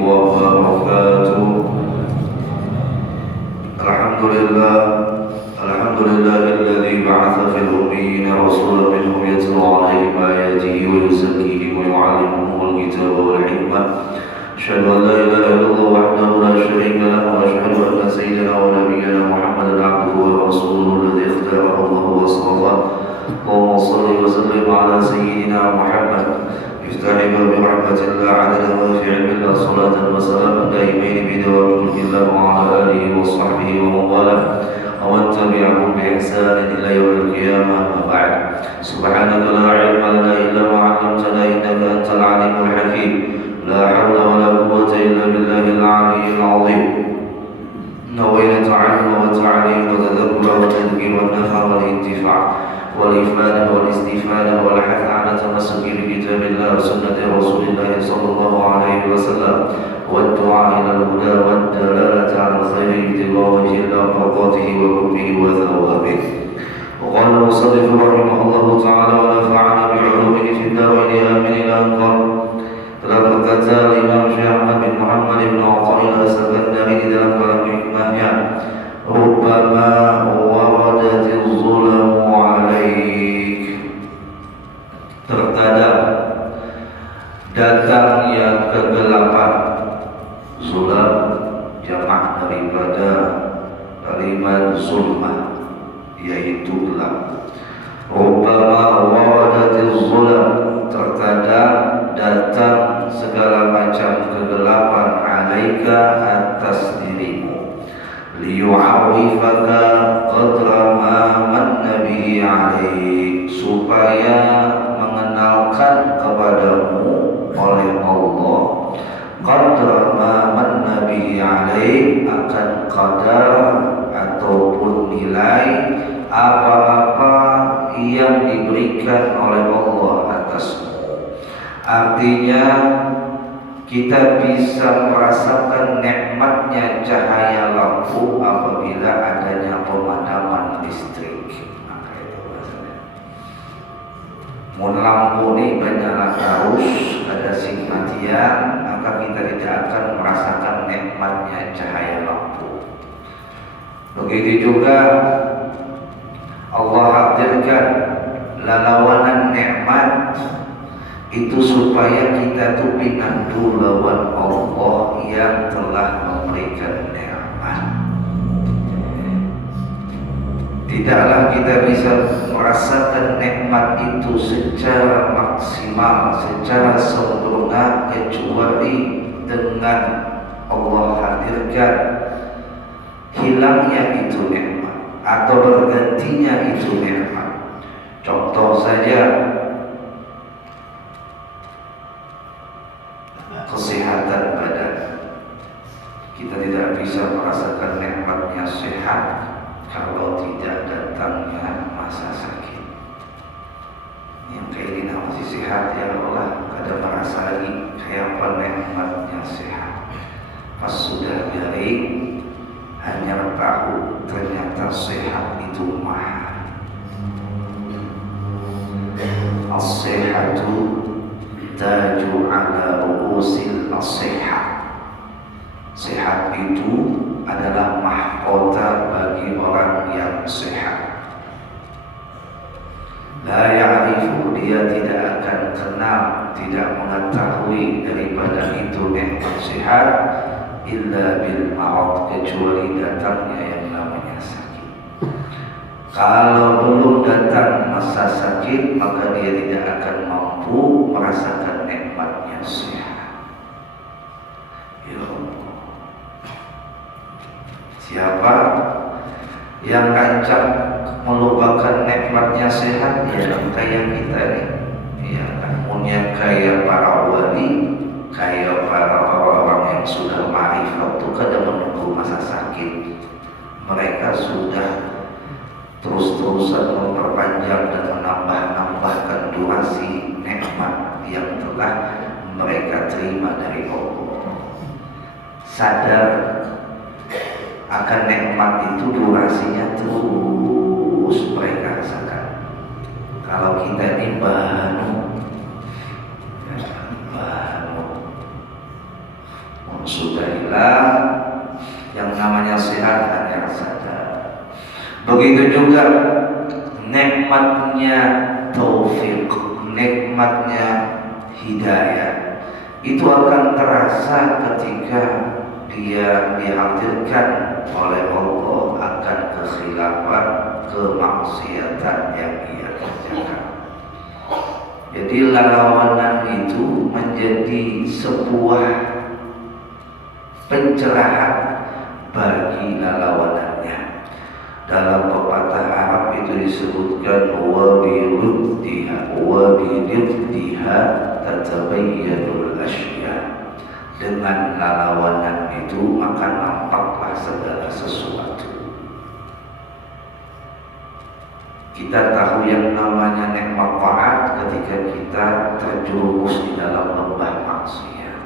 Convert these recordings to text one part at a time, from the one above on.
وبركاته. الحمد لله الذي بعث في الأميين رسولا منهم يتلو عليهم آياته ويزكيهم ويعلمهم الكتاب والحكمة. أشهد أن لا إله إلا الله وحده لا شريك له، وأشهد أن سيدنا ونبينا محمدا عبده ورسوله الذي اختاره الله واصطفاه. اللهم صل وسلم على سيدنا محمد افتح برحمة الله عدد ما في علم الله، صلاة وسلاما دائمين بدوام ملك الله وعلى آله وصحبه ومن والاه ومن تبعهم بإحسان إلى يوم القيامة. أما بعد، سبحانك لا علم لنا إلا ما علمتنا إنك أنت العليم الحكيم. لا حول ولا قوة إلا بالله العلي العظيم. نوينا تعلم وتعليم وتذكر وتذكير والنفع والانتفاع والإفادة والاستفادة والحث على تمسك بكتاب الله وسنة رسول الله صلى الله عليه وسلم، والدعاء إلى الهدى والدلالة على الخير ابتغاء وجه الله مرضاته وحبه وثوابه. وقال المصنف رحمه الله تعالى ونفعنا بعلومه في الدارين آمين إلى أن قال. Telah berkata Imam Syekh Ahmad bin Muhammad bin Athaillah As-Sakandari di dalam kalam hikmahnya, rubbama waradatil zulamu alaik, terkadang datangnya kegelapan. Zulam jamak daripada kalimat zulmah, yaitu gelap. Rubbama waradatil zulam, terkadang datang segala macam kegelapan alaika atas dirimu, liyu'awifaka qadra ma manna bihi alaik, supaya mengenalkan kepadamu oleh Allah qadra ma manna bihi alaik, akan qadar ataupun nilai apa-apa yang diberikan oleh Allah atasmu. Artinya kita bisa merasakan nikmatnya cahaya lampu apabila adanya pemadaman listrik. Maka itu bahasanya. Mun lampu ini banyak arus, ada sing matian, maka kita tidak akan merasakan nikmatnya cahaya lampu. Begitu juga Allah hadirkan lalawanan nikmat itu supaya kita tuh pinandu lawan Allah yang telah memberikan nikmat. Tidaklah kita bisa merasakan nikmat itu secara maksimal, secara sempurna, kecuali dengan Allah hadirkan hilangnya itu nikmat atau bergantinya itu nikmat. Contoh saja, kesehatan badan. Kita tidak bisa merasakan nikmatnya sehat kalau tidak datangnya masa sakit. Yang kayak ini masih sehat, ya Allah, kada merasa lagi kayak apa nikmatnya sehat. Pas sudah garing, hanya tahu ternyata sehat itu mahal. As-sihhatu taju ala ru'usil as-sihah. Sehat itu adalah mahkota bagi orang yang sehat. La ya'rifu, dia tidak akan kenal, tidak mengetahui daripada itu nikmat sehat illa bil maut, kecuali datangnya yang namanya sakit. Kalau belum datang masa sakit, maka dia tidak akan mampu merasakan nikmatnya sehat. Ya Allah. Siapa yang ancam melupakan nikmatnya sehat? Ya kayak kita nih. Ya kan, punya kayak para wali, kayak para orang yang sudah ma'rifat itu kadang menunggu masa sakit. Mereka sudah terus-terusan memperpanjang dan menambahkan durasi nikmat yang telah mereka terima dari Allah. Sadar akan nikmat itu durasinya terus mereka rasakan. Kalau kita ini baru sudah hilang. Yang namanya sehat hanya saja. Begitu juga nikmatnya taufik, nikmatnya hidayah, itu akan terasa ketika dia dihadirkan oleh Allah akan kekhilafan, kemaksiatan yang dia kerjakan. Jadi lawanan itu menjadi sebuah pencerahan bagi lawanannya. Dalam pepatah Arab itu disebutkan wa biruddiha tatabayyanul asya. Dengan lawanan itu maka nampaklah segala sesuatu. Kita tahu yang namanya nikmat taat ketika kita terjerumus di dalam lembah maksiat.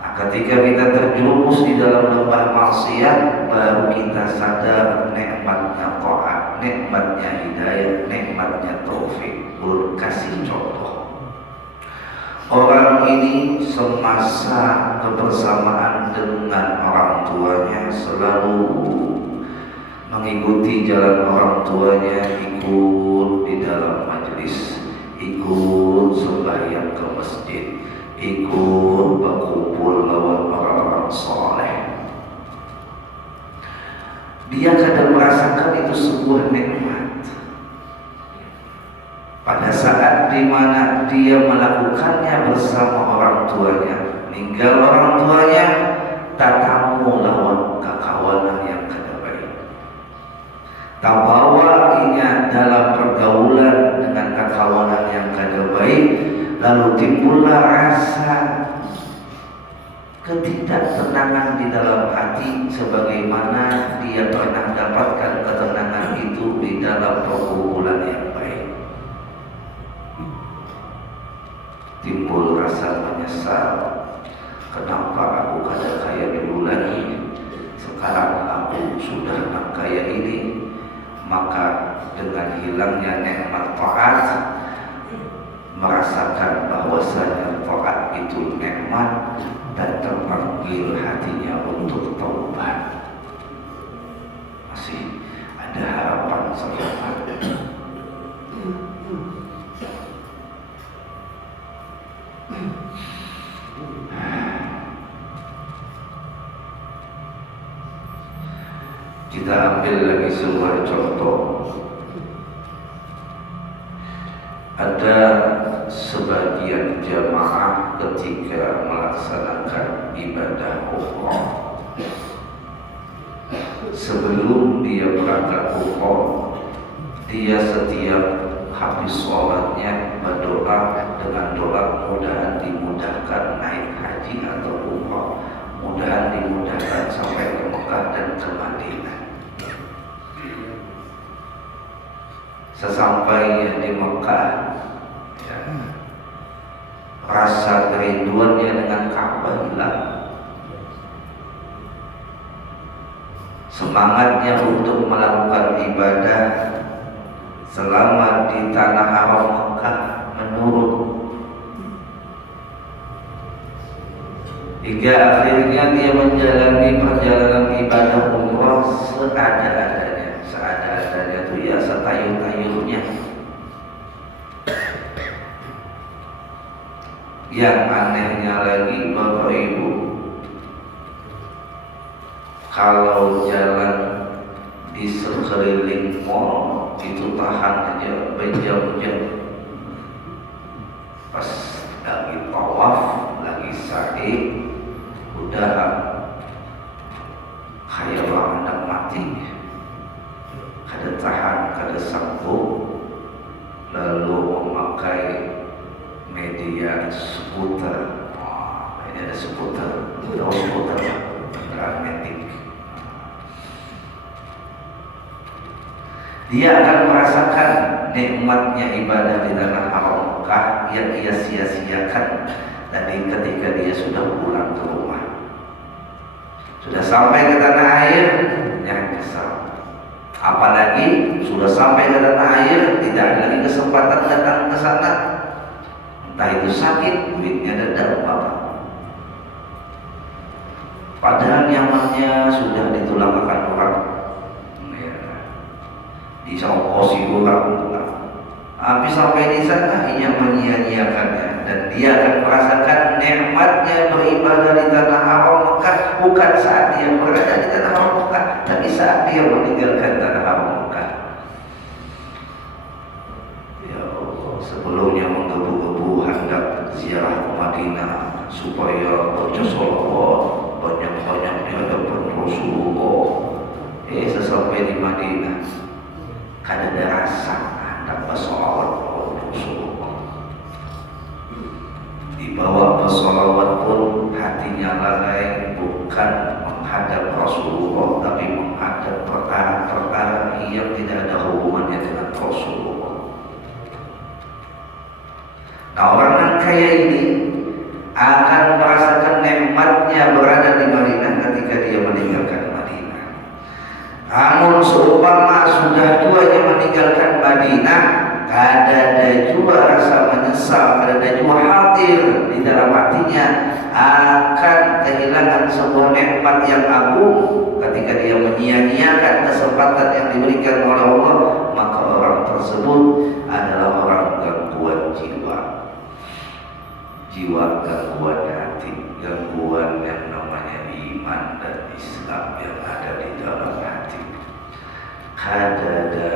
Nah, ketika kita terjerumus di dalam lembah maksiat, baru kita sadar nikmatnya taat, nikmatnya hidayah, nikmatnya taufik. Kasih contoh. Orang ini semasa kebersamaan dengan orang tuanya selalu mengikuti jalan orang tuanya, ikut di dalam majelis, ikut sembahyang ke masjid, ikut berkumpul lawan orang-orang soleh. Dia kadang merasakan itu sebuah nikmat. Pada saat dimana dia melakukannya bersama orang tuanya, meninggal orang tuanya, tatamu lawan kekawanan yang tabawainya dalam pergaulan dengan kekawanan yang kada baik, lalu timbullah rasa ketidaktenangan di dalam hati, sebagaimana dia pernah dapatkan ketenangan itu di dalam pergaulan yang baik. Timbul rasa menyesal, kenapa aku kada kaya dulu lagi, sekarang aku sudah tak kaya ini. Maka dengan hilangnya nikmat taat, merasakan bahwasanya taat itu nikmat dan terpanggil hatinya untuk taubat. Masih ada harapan selamat. Kita ambil lagi sebuah contoh. Ada sebagian jamaah ketika melaksanakan ibadah umroh, sebelum dia berangkat umroh, dia setiap habis sholatnya berdoa dengan doa mudahan dimudahkan naik haji atau umroh, mudahan dimudahkan sampai ke Mekah dan ke Madinah. Sesampainya di Mekah, ya, rasa kerinduannya dengan Ka'bah hilang. Semangatnya untuk melakukan ibadah selama di tanah haram Mekah menurun, hingga akhirnya dia menjalani perjalanan ibadah umrah seadanya itu ya setayur-tayurnya. Yang anehnya lagi Bapak Ibu, kalau jalan di sekeliling mall itu tahan aja berjam-jam. Pas lagi tawaf, lagi sa'i, udah kayak orang hendak mati, kada tahan, kada sanggup, lalu memakai media skuter. Ini ada skuter, tahu skuter, kendaraan metik. Dia akan merasakan nikmatnya ibadah di tanah haram Mekah yang ia sia-siakan tadi ketika dia sudah pulang ke rumah. Sudah sampai ke tanah air, yang kesal. Apalagi sudah sampai ke tanah air, tidak ada lagi kesempatan datang ke sana. Entah itu sakit, duitnya ada apa. Padahal nyamannya sudah ditulangkan orang, ya, disongkosi orang. Tapi sampai di sana ia menyia-nyiakannya, dan dia akan merasakan nikmatnya beribadah di tanah haram Mekah, bukan saat dia berada di tanah haram Mekah, tapi saat dia meninggalkan tanah haram Mekah. Ya Allah, sebelumnya menggebu-gebu hendak ziarah ke Madinah supaya baca sholawat banyak-banyak di hadapan Rasulullah. Sesampai di Madinah, kada ada rasa hendak bersolawat kepada Rasulullah. Dibawa bersolawat pun hatinya lalai, bukan menghadap Rasulullah, tapi menghadap perkara-perkara yang tidak ada hubungannya dengan Rasulullah. Nah, orang yang kaya ini akan merasakan nikmatnya berada di Madinah ketika dia meninggalkan Madinah. Namun seumpama sudah tuanya meninggalkan Madinah, ada juga rasa menyesal, ada juga khawatir di dalam hatinya akan kehilangan sebuah nikmat yang agung ketika dia menyia-nyiakan kesempatan yang diberikan oleh Allah. Maka orang tersebut adalah orang gangguan jiwa, gangguan hati, gangguan yang namanya iman dan Islam yang ada di dalam hati. Ada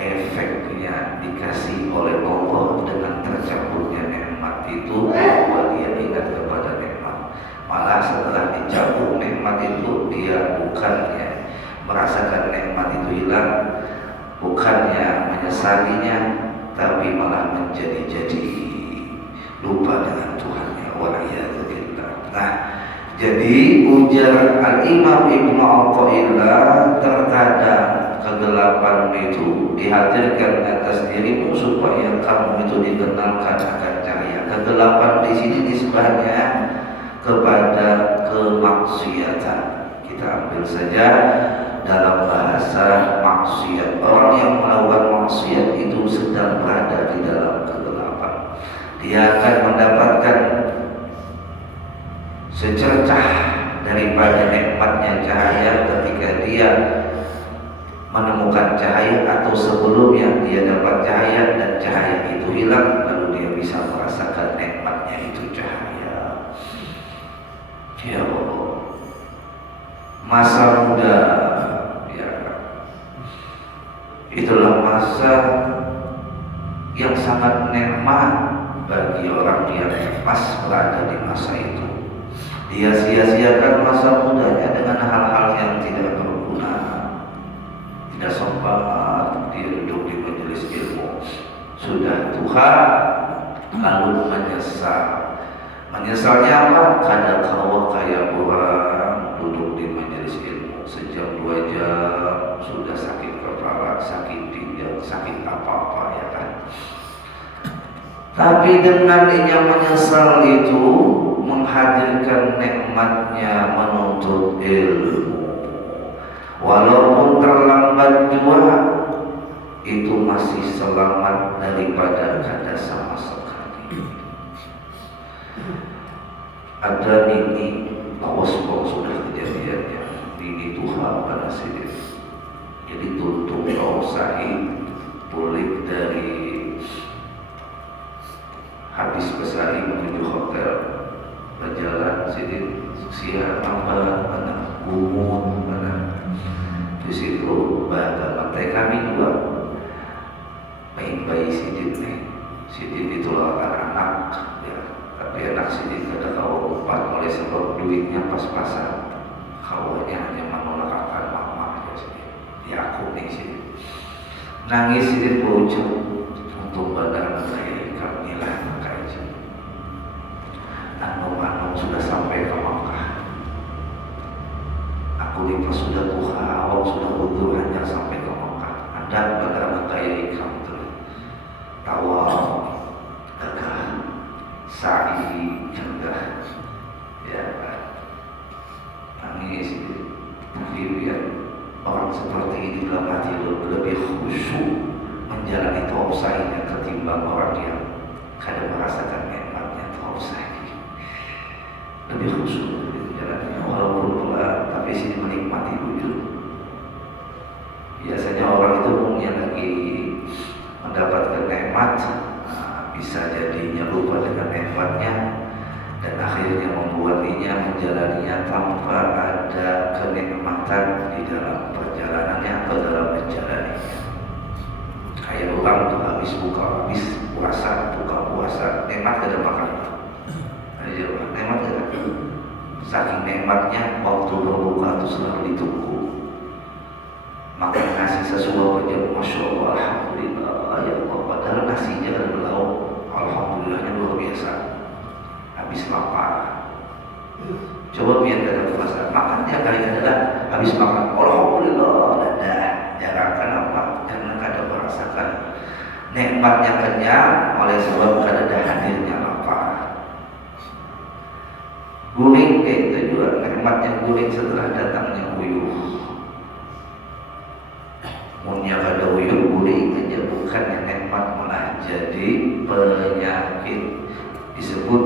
efeknya dikasih oleh Allah dengan tercampurnya nikmat itu, bahwa dia ingat kepada nikmat. Malah setelah dicampur nikmat itu, dia bukannya merasakan nikmat itu hilang, bukannya menyesalinya, tapi malah menjadi lupa dengan Tuhannya. Waliyadzubillah. Nah, jadi ujar Al-Imam Ibnu Athaillah, terkadang kegelapan itu dihadirkan atas dirimu supaya kamu itu dikenalkan akan cahaya. Kegelapan di sini nisbahnya kepada kemaksiatan. Kita ambil saja dalam bahasa maksiat. Orang yang melakukan maksiat itu sedang berada di dalam kegelapan. Dia akan mendapatkan secercah daripada nikmatnya cahaya ketika dia menemukan cahaya, atau sebelumnya dia dapat cahaya dan cahaya itu hilang, lalu dia bisa merasakan nikmatnya itu cahaya. Ya Allah, masa muda, ya, itulah masa yang sangat nikmat bagi orang yang pas berada di masa itu. Dia sia-siakan masa mudanya dengan hal-hal yang tidak berguna, tidak sempat dia duduk di majelis ilmu. Sudah tua lalu menyesal. Menyesalnya apa? Kadang kau kayak orang duduk di majelis ilmu sejam 2 jam sudah sakit kepala, sakit pinggang, sakit apa-apa, ya kan? Tapi dengan dia menyesal itu menghadirkan nikmatnya menuntut ilmu. Walaupun terlambat juga, itu masih selamat daripada kada sama sekali. Ada nini, awas sudah kejadiannya, nini Tuhan pada sini. Jadi tutup Sahih pulik dari habis Besari menuju hotel, berjalan sini siang mana Gumut mana di situ bahkan lantai kami juga main bayi Sidin ditolakkan anak, ya, tapi anak Sidin kada kau umpat oleh sebab duitnya pas-pasan, kawannya hanya menolakkan mama aja sih. Ya aku nih Sidin nangis, Sidin berucap untuk badan saya kami lah kaji. Anu sudah sampai ke Makkah. Aku ini sudah tuha, awak sudah butuh hanya sampai ke Makkah. Anda badan saya ikam tawaf, gagah, sa'i, gagah, ya, nangis. Tapi biar orang seperti ini dalam hati lebih khusyuk menjalani tawaf sa'inya ketimbang orang yang kadang merasakan nikmatnya tawaf sa'i. Lebih khusyuk menjalani, walaupun nikmat, bisa jadinya lupa dengan nikmatnya dan akhirnya membuatnya menjalaninya tanpa ada kenikmatan di dalam perjalanannya atau dalam menjalaninya. Kayak orang tuh habis puasa, nikmat gak ada makan. Nikmat gak ada. Saking nikmatnya waktu berbuka itu selalu ditunggu. Makan nasi sesuai aja, masya Allah, alhamdulillah, ya Allah. Padahal nasinya ada belauk, alhamdulillahnya luar biasa. Habis lapar. Coba biar kata puasa, makannya kali adalah habis makan, alhamdulillah, dadah. Jarang kenapa? Karena kadang merasakan nikmatnya kenyang oleh sebab kadang hadirnya lapar. Guring itu juga nikmatnya guring setelah datangnya uyuh. Munya kada uyuh guring aja bukan nikmat malah jadi penyakit. Disebut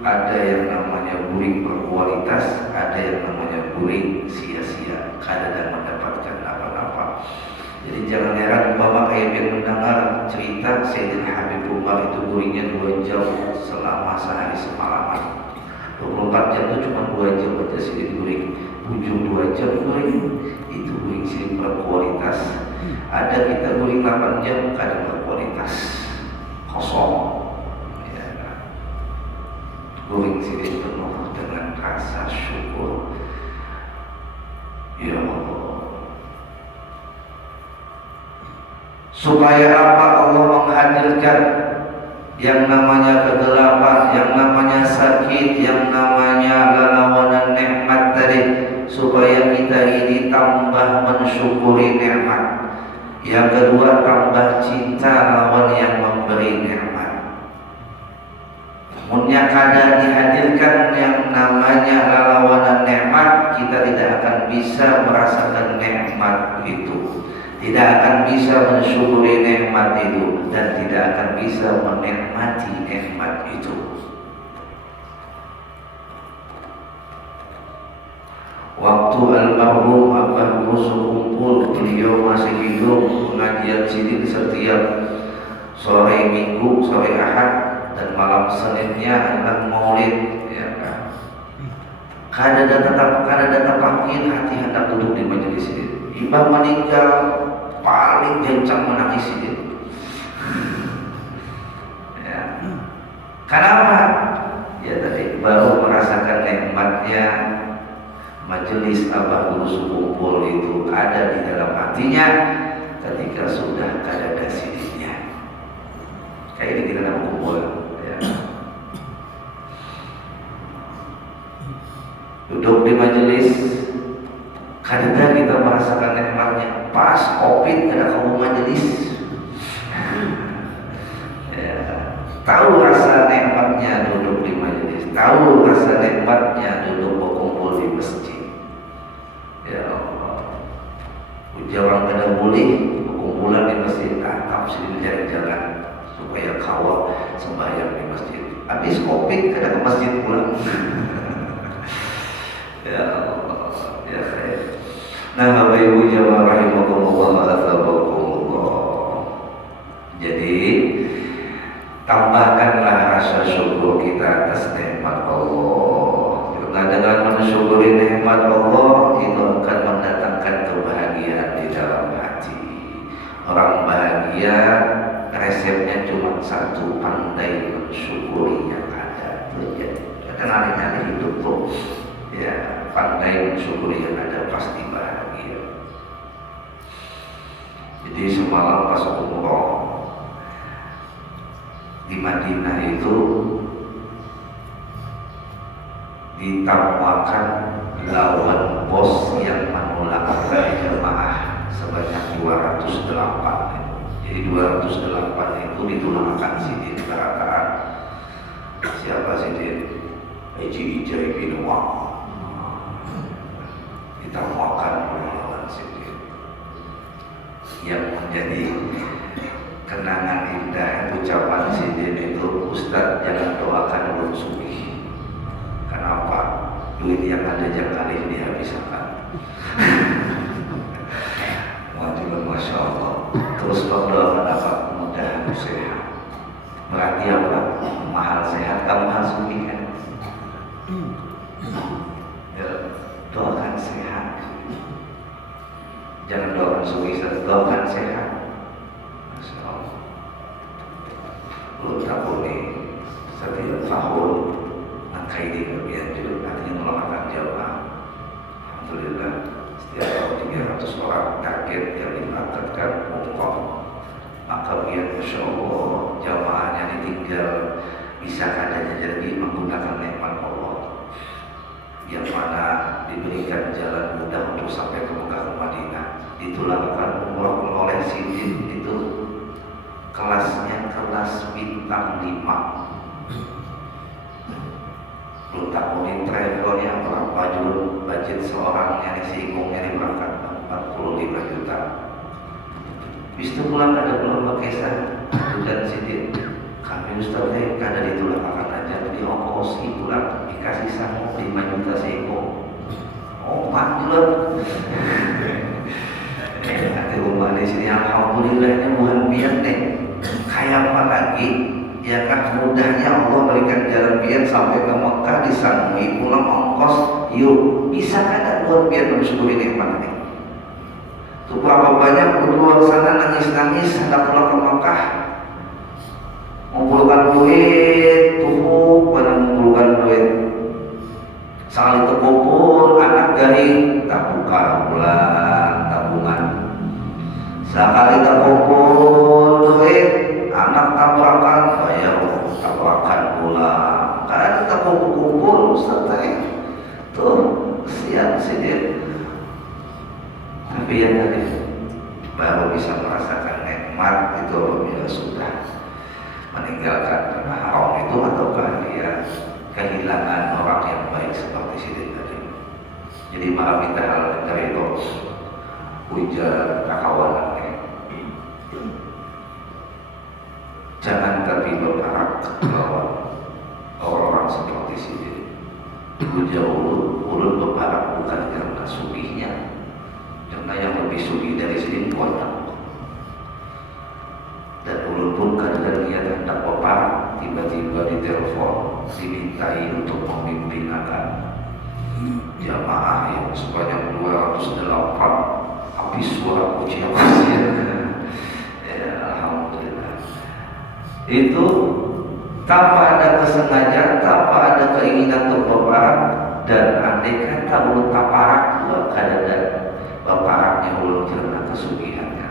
ada yang namanya guring berkualitas, ada yang namanya guring sia-sia, kada dan mendapatkan apa-apa. Jadi jangan heran Bapak kayak yang mendengar cerita Sayyidina Habib Umar itu guringnya 2 jam selama sehari semalaman. 24 jam itu cuma 2 jam aja sidik guring. Ujung 2 jam guring itu guring sidik berkualitas. Ada kita guring 8 jam kadang berkualitas kosong. Ya, guring sidik penuh dengan rasa syukur. Ya Allah. Supaya apa Allah menghadirkan yang namanya kegelapan, yang namanya sakit, yang namanya lalawanan nikmat tadi, supaya kita ini tambah mensyukuri nikmat. Yang kedua, tambah cinta lawan yang memberi nikmat. Namunnya kadang dihadirkan yang namanya lalawanan nikmat, kita tidak akan bisa merasakan nikmat itu, tidak akan bisa mensyukuri nikmat itu, dan tidak akan bisa menikmati nikmat itu. Waktu almarhum Abah Musuh kumpul, beliau masih hidup, pengajian sidik setiap sore Minggu, sore Ahad, dan malam Seninnya adalah Maulid. Ya kan? Kada ada panggil hati hendak duduk di majelis ini. Ibah meninggal paling kencang menangis ini. Ya. Kenapa? Ya tadi baru merasakan nikmatnya majelis Abah Musuh kumpul itu ada di dalam hatinya ketika sudah kada ada sidiknya. Kayak ini kita dalam kumpul. Ya. Duduk di majelis, kadang kita merasakan nikmatnya. Pas COVID kada kamu majelis, ya, tahu rasa nikmatnya duduk di majelis, tahu rasa nikmatnya duduk berkumpul di masjid. Ya Allah, ujar kada boleh berkumpulan di masjid, tatap sini jalan-jalan supaya kawal sembahyang di masjid. Habis COVID kada ke masjid pulang. Ya Allah, ya khair. Nah, Bapak Ibu jamaah rahimakumullah, atzabakumullah. Jadi tambahkanlah rasa syukur kita atas nikmat Allah. Karena dengan mensyukuri nikmat Allah itu akan mendatangkan kebahagiaan di dalam hati. Orang bahagia resepnya cuma satu, pandai mensyukuri yang ada. Kan hari-hari hidup tuh, ya, pandai mensyukuri yang ada pasti bahagia. Jadi semalam pas umroh di Madinah itu ditawakan lawan bos yang menolak jemaah sebanyak 208. Jadi 208 itu ditolakkan sidin berataan. Siapa sidin? Haji Ijai bin Wang. Kita makan melawan sidin yang menjadi kenangan indah ucapan sidin itu, Ustadz jangan doakan belum subuh. Kenapa? Duit yang ada jam kali dihabiskan. Masya Allah. Terus berdoa apa? Mudah sehat. Berarti apa? Mahal sehat, kamu harus mikir. Ya, doakan sehat. Jangan doakan sukses, doakan sehat. Masya Allah. Lu tahu nih, setiap tahun angka ini kelebihan juga artinya melakukan jamaah. Alhamdulillah, setiap tahun 300 orang target yang diangkatkan umroh. Maka biar Masya Allah jamaahnya ditinggal bisa adanya jadi menggunakan nikmat Allah yang mana diberikan jalan mudah untuk sampai ke Mekah Madinah. Itulah akan umroh oleh Sidin itu kelasnya kelas bintang 5. Belum tahunin travelnya berapa dulu budget seorang yang disingkungnya diberangkat 45 juta. Bis itu pulang ada pulang Bakesa dan Sidin. Kami Ustaznya kada ditolak akan aja diongkosi pulang dikasih sangu 5 juta seko. Oh panjang. Nanti rumah di sini alhamdulillahnya bukan biar deh. Kayak apa lagi? Ya kan mudahnya Allah berikan jalan biar sampai ke Mekah disangui pulang ongkos. Yuk bisa kada buat biar bersyukur nikmat ini. Tuh berapa banyak berdua sana nangis-nangis hendak pulang ke Mekah, mengumpulkan duit, tuh pada mengumpulkan duit. Sekali terkumpul anak garing tak buka bulan tabungan. Sekali terkumpul duit anak tabrakan bayar tabrakan pulang. Karena kita kumpul serta tuh siap sedih. Tapi yang tadi baru bisa merasakan nikmat itu apabila sudah meninggalkan haram itu ataukah dia kehilangan orang yang baik seperti Sidin tadi. Jadi maaf minta hal dari itu ujar kawanannya. Jangan tapi berharap bahwa orang-orang seperti Sidin. Ujar ulun berharap bukan karena sugihnya. Karena yang lebih sugi dari Sidin kuat. Dan ulun pun kadang niat hendak berparah, tiba-tiba ditelepon dimintai untuk memimpin akan jamaah yang sebanyak 208 habis suara ujian ya alhamdulillah. Itu tanpa ada kesengajaan, tanpa ada keinginan untuk berparah. Dan andai kata ulun taparak juga kadang berparaknya ulun karena kesugihannya.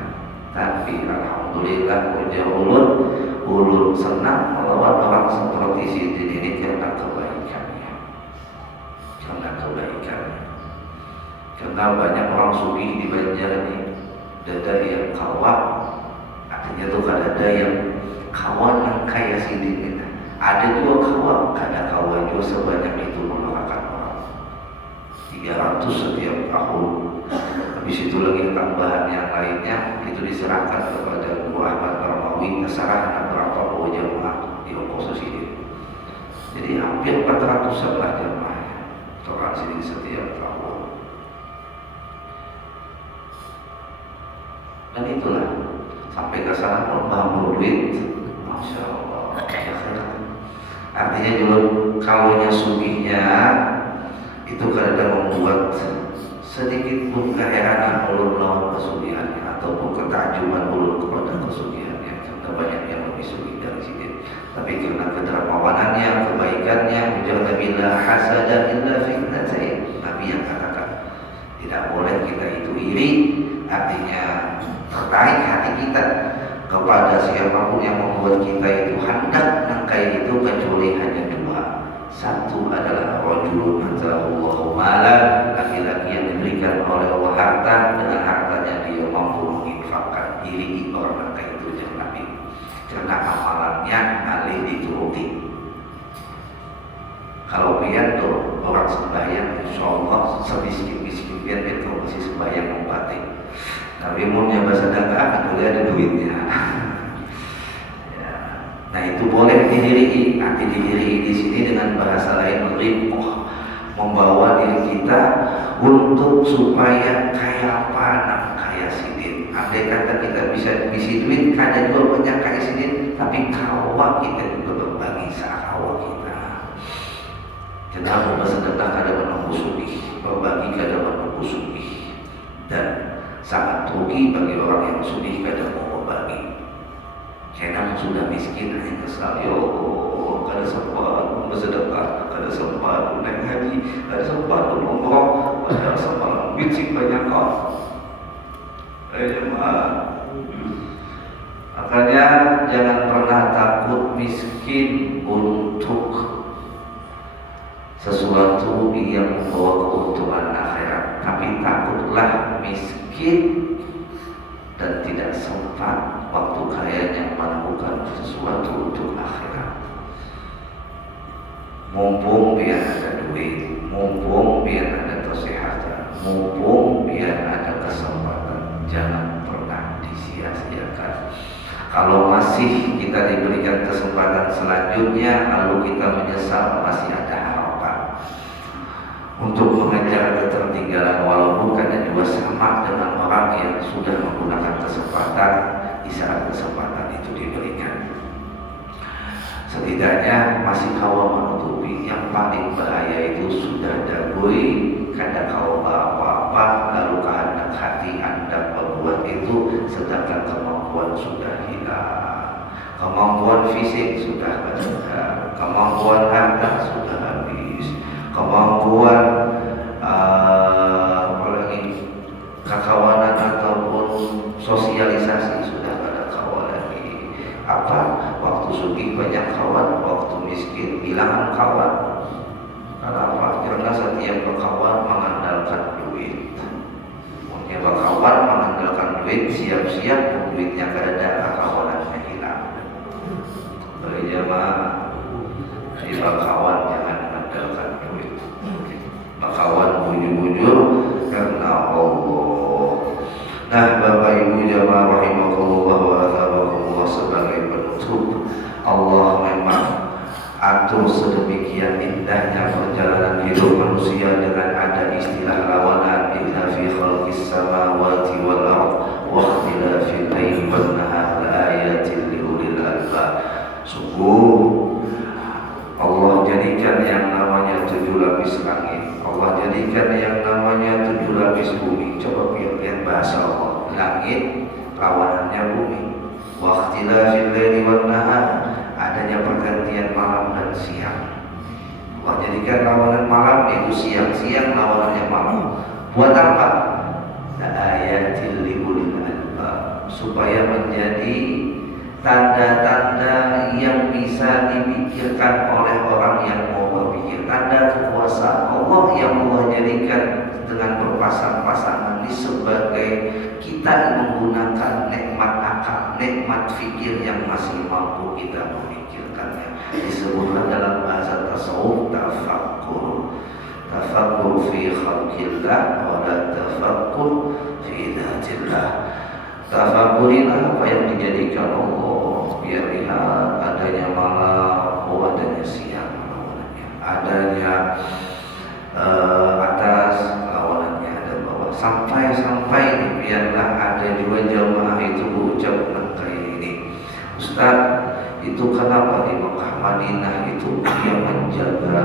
Tapi alhamdulillah ujar ulun senang melawan orang seperti Sidin ini karena kebaikannya. Karena banyak orang sugih di Banjar ini, ada yang kawan, artinya tuh ada yang kawan yang kaya Sidin ini. Ada juga kawan, kada kawan juga sebanyak itu menolakkan orang. 300 setiap tahun. Habis itu lagi tambahan yang lainnya itu diserahkan kepada Guru Ahmad Barmawi kesarahan berapa bawa jamaah di ongkos Sidin. Jadi hampir 400 lah jamaahnya orang Sidin setiap tahun. Dan itulah sampai ke sana membangun duit, masya Allah. Artinya juga kalaunya sugihnya itu kadang membuat sedikit pun keheranan ulun melawan kesugihannya ataupun ketajuban ulun kepada kesugihannya. Karena banyak yang lebih sugih dari Sidin. Tapi karena kedermawanannya, kebaikannya, menjaga bila hasada illa fitnatain. Nabi yang katakan tidak boleh kita itu iri, artinya tertarik hati kita kepada siapapun yang membuat kita itu hendak nangkai itu kecuali hanya dua. Satu adalah rajulun atahullahu malan, laki-laki yang diberikan oleh Allah harta, dengan hartanya dia mampu menginfakkan diri orang nangkai itu jangan Nabi. Karena amalannya alih dituruti. Kalau lihat tuh orang sembahyang, insya Allah semiskin-miskin biar kalau masih sembahyang membatik. Tapi umumnya bahasa dagang itu ada duitnya. Ya. Nah itu boleh didiri, nanti didiri di sini dengan bahasa lain ripoh, membawa diri kita untuk supaya kaya apa, kaya Sidin. Andai kata kita bisa isi duit, kada juga banyak kaya Sidin, tapi kawa kita juga berbagi sakawa kita. Jangan bersedekah kada menunggu sugih, berbagi kada menunggu sugih, dan sangat rugi bagi orang yang sugih kada mau berbagi. Karena sudah miskin hanya kesal, ya Allah, kada sempat bersedekah, kada sempat naik haji, kada sempat umroh, kada sempat duit banyak kau. Jemaah, makanya jangan pernah takut miskin untuk sesuatu yang membawa keuntungan akhirat, tapi takutlah miskin dan tidak sempat waktu kayanya melakukan sesuatu untuk akhirat. Mumpung biar ada duit, mumpung biar ada kesehatan, mumpung biar ada kesempatan, jangan pernah disia-siakan. Kalau masih kita diberikan kesempatan selanjutnya lalu kita menyesal, masih ada harapan untuk mengejar ketertinggalan, walaupun kadang juga sama dengan orang yang sudah menggunakan kesempatan di saat kesempatan itu diberikan. Setidaknya masih kawa menutupi. Yang paling bahaya itu sudah dagui kada kawa apa-apa lalu kehendak hati Anda membuat itu, sedangkan kemampuan sudah hilang, kemampuan fisik sudah ada, kemampuan harta sudah habis, kemampuan apalagi kekawanan ataupun sosialisasi sudah ada kawan lagi. Apa? Waktu sugih banyak kawan, waktu miskin bilangan kawan. Kenapa? Karena setiap berkawan mengandalkan duit. Punya berkawan mengandalkan duit, siap-siap duitnya ada, kekawanannya hilang. Bagi jemaah, di berkawan jangan mengandalkan duit. Berkawan bujur-bujur karena Allah. Nah, Bapak Ibu jemaah rahimakumullah wa athabakumullah, sebagai penutup, Allah memang atur sedemikian indahnya perjalanan hidup manusia dengan ada istilah lawanan. Inna fi khalqis samawati wal ardh wa ikhtilafil laili wan nahar laayatin liulil albab. Sungguh Allah jadikan yang namanya 7 lapis langit, Allah jadikan yang namanya 7 lapis bumi. Coba lihat bahasa Allah. Langit lawanannya bumi. Wa ikhtilafil laili wan nahar, adanya pergantian malam dan siang. Allah jadikan lawanan malam itu siang, siang lawanannya malam. Buat apa? Ayatil liulil albab, supaya menjadi tanda-tanda yang bisa dipikirkan oleh orang yang mau berpikir. Tanda kekuasaan Allah yang Allah jadikan dengan berpasang-pasangan ini sebagai kita menggunakan nikmat akal, nikmat fikir yang masih mampu kita memikirkannya. Disebutkan dalam bahasa tasawuf tafakkur. Tafakkur fi khalqillah wa la tafakkur fi dzatillah. Tafakurilah apa yang dijadikan Allah. Biar lihat adanya malam, adanya siang lawanannya, adanya atas lawanannya ada bawah, sampai biarlah ada juga jamaah itu berucap kayak ini. Ustaz, itu kenapa di Mekah Madinah itu yang menjaga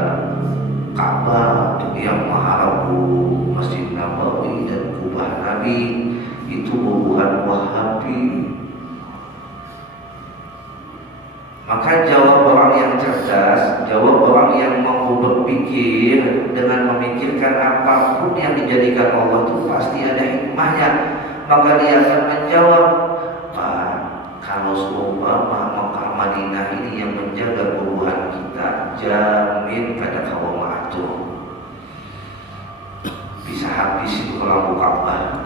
Ka'bah, yang mengharabu Masjid Nabawi dan kubah Nabi itu bukan Wahabi? Maka jawab orang yang cerdas, jawab orang yang mampu berpikir dengan memikirkan apapun yang dijadikan Allah itu pasti ada hikmahnya. Maka dia akan menjawab, Pak, kalau seumpama Mekah Madinah ini yang menjaga kubuhan kita, jamin kada kawa mengatur. Bisa habis itu kalau Ka'bah.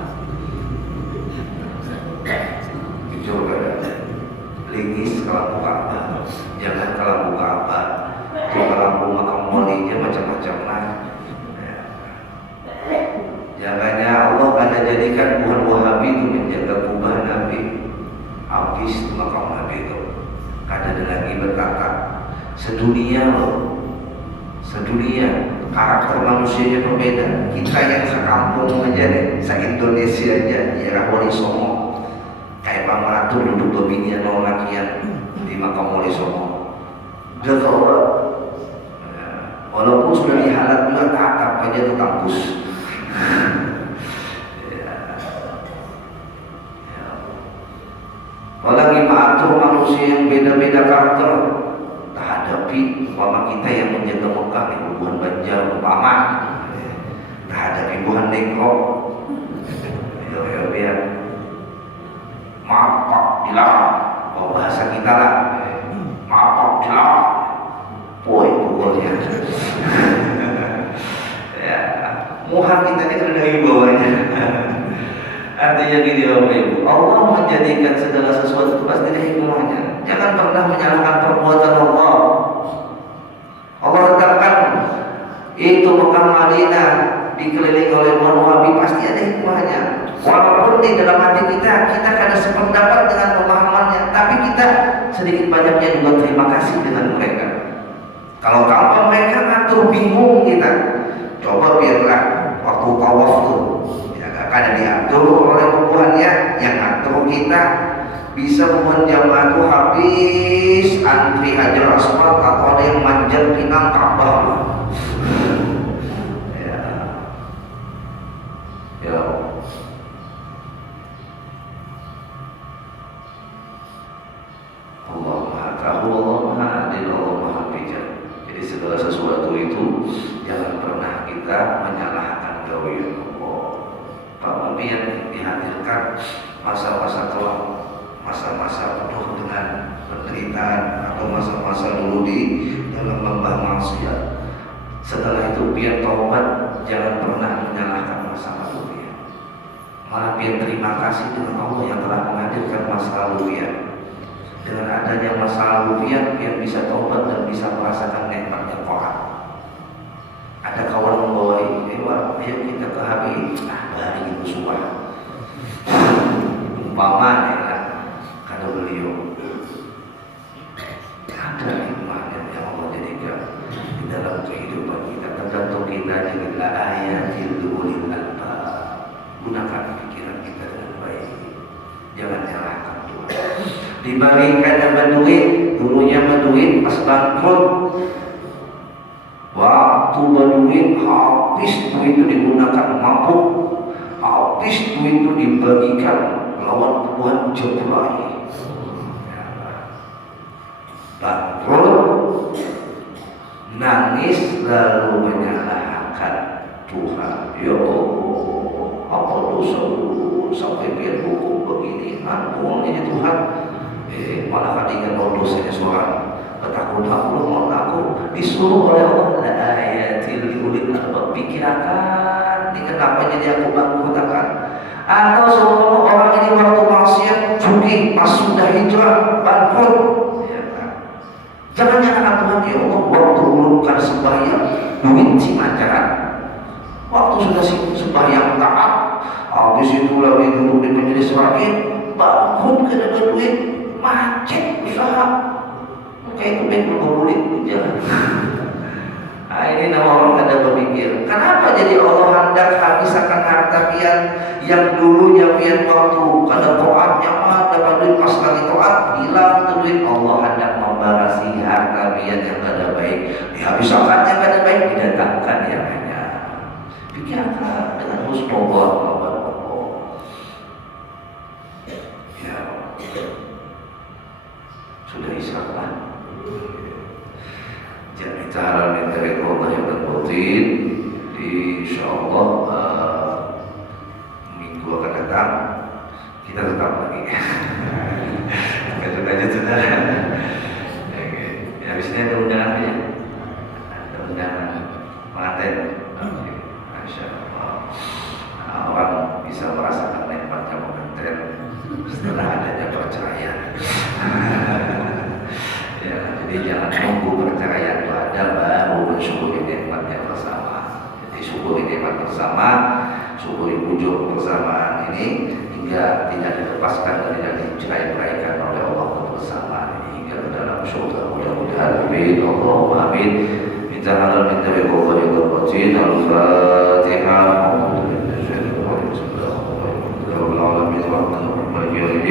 Jujur kada lingis kalau Ka'bah. Jangan kalau Ka'bah, itu kalau makam walinya macam-macam lah. Jangannya Allah ada jadikan bukan Wahabi itu menjaga kubah Nabi. Habis makam Nabi itu kada ada lagi berkata sedunia loh, sedunia. Karakter manusianya berbeda. Kita yang sekampung aja deh, se-Indonesia aja, daerah Wali Songo, kayak Pak Matur duduk bebinian lakian di di makam Wali Songo. Jaga Allah. Walaupun sudah dihalat juga tatap aja ke kampus. Apalagi mengatur manusia yang beda-beda karakter, tak hadapi umpama kita yang menjaga Mekah di Buhan Banjar umpama, tak hadapi Buhan Dengkok, ya, maaf Pak dilarang, kalau bahasa kita lah, maaf Pak dilarang, poin pokoknya. Ya, muhak kita ini kan ada hibauannya. Artinya gini Bapak Ibu, Allah menjadikan segala sesuatu itu pasti ada hikmahnya. Jangan pernah menyalahkan perbuatan Allah. Allah tetapkan itu Mekah Madinah dikelilingi oleh Wahabi pasti ada hikmahnya. Walaupun di dalam hati kita kadang sependapat dengan pemahamannya, tapi kita sedikit banyaknya juga terima kasih dengan mereka. Kalau tanpa mereka ngatur bingung kita. Coba biarlah waktu tawaf tuh ada diatur oleh pembuatnya, yang ngatur kita bisa membuat jamaah itu habis antri Hajar Aswad atau ada yang manjat pinang Ka'bah. Ya. Allah Maha Tahu, Allah Maha Adil, Allah Maha Bijak. Jadi segala sesuatu itu jangan pernah kita menyalahkan gawe kemudian dihadirkan masa-masa kelam, masa-masa penuh dengan penderitaan atau masa-masa dulu di dalam lembah maksiat. Setelah itu biar taubat, jangan pernah menyalahkan masa lalu dia. Malah biar terima kasih dengan Allah yang telah menghadirkan masa lalu dia. Dengan adanya masa lalu dia, biar bisa taubat dan bisa merasakan nikmatnya Tuhan. Ada kawan membawai, ayo kita ke Habib, bari itu suah. Umpama ya, kata beliau, ada hikmahnya yang Allah jadikan di dalam kehidupan kita. Tergantung kita dengan ayatil ulil albab. Gunakan pikiran kita dengan baik. Jangan nyalahkan Tuhan. Dibagikan dapat duit, dulunya berduit pas bangkrut. Waktu berduit habis duit itu digunakan mabuk, habis duit itu dibagikan lawan Tuhan jeblay. Bangkrut, nangis lalu menyalahkan Tuhan. Ya Allah, apa dosa sampai biar hukum begini? Ampun ini Tuhan. Malah kadang dosanya seorang. Takut aku mau aku disuruh oleh Allah la ayatil ulil albab, pikirkan ini kenapa jadi aku bangkrutakan. Atau semua orang ini waktu maksiat judi pas sudah hijrah bangkrut, ya kan? Jangan nyalakan Tuhan. Ya Allah, waktu ulungkan sembahyang duit cimacaran, waktu sudah sembahyang taat, habis itu lagi duduk di majelis rakit bangkrut kena duit macet usaha kayak itu berbulit jangan. Nah, ini nama orang ada berpikir, kenapa jadi Allah hendak habiskan harta pian yang dulunya pian waktu kada taatnya mah dapat duit pas kali taat hilang itu duit. Allah hendak membarasi harta pian yang kada baik, dihabiskan yang kada baik, didatangkan yang hanya. Pikirkan dengan husnuzon lawan Allah. Ya, sudah isyarat. Jadi cara mencari Allah yang terbatin, insyaallah minggu akan datang kita tetap lagi. Kita aja sudah. Habisnya ada undangan ya, ada undangan pengantin. Insyaallah orang bisa merasakan nikmatnya pengantin setelah adanya perceraian. Ya, jadi jangan nunggu perceraian itu ada baru bersyukuri nikmatnya bersama. Jadi syukuri nikmat bersama, syukuri wujud persamaan ini hingga tidak dilepaskan dan tidak dicerai-beraikan oleh Allah bersama ini hingga ke dalam surga. Mudah-mudahan amin. Allahumma amin. Minta halal minta biqadari al-qatin al-fatihah.